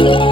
Bye.